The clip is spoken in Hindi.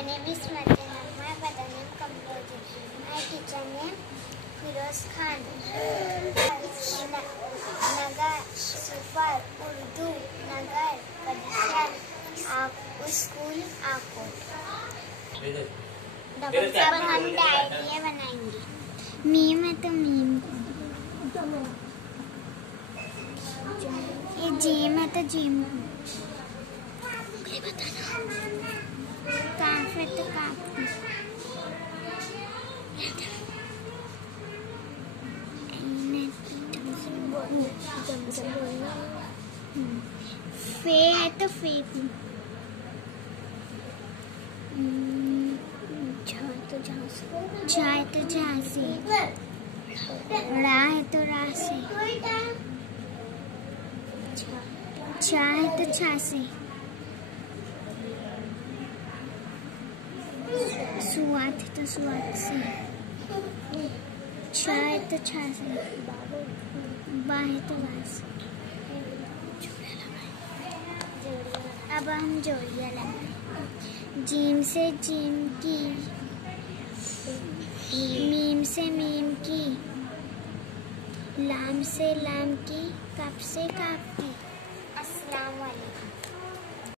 My name is Martina. My father name Kamboji. My teacher name Firoz Khan. Nagar, Super, Urdu, Nagar, Padishar, School, Ako. अब हम डायरिया बनाएंगे। मीम है तो मीम, ये जीम है तो जीम, बताना। काफ है तो काफ, फे है तो फेक, झा है तो झांसी, रा है तो रासे, छा है तो छासे, सुआत है तो सुआत से, छा है तो छा से, बा है तो बास। अब हम जोड़ियाँ लगाएं। जीम से जीम की, मीम से मीम की, लाम से लाम की, कफ से काफ की। अस्सलाम वालेकुम।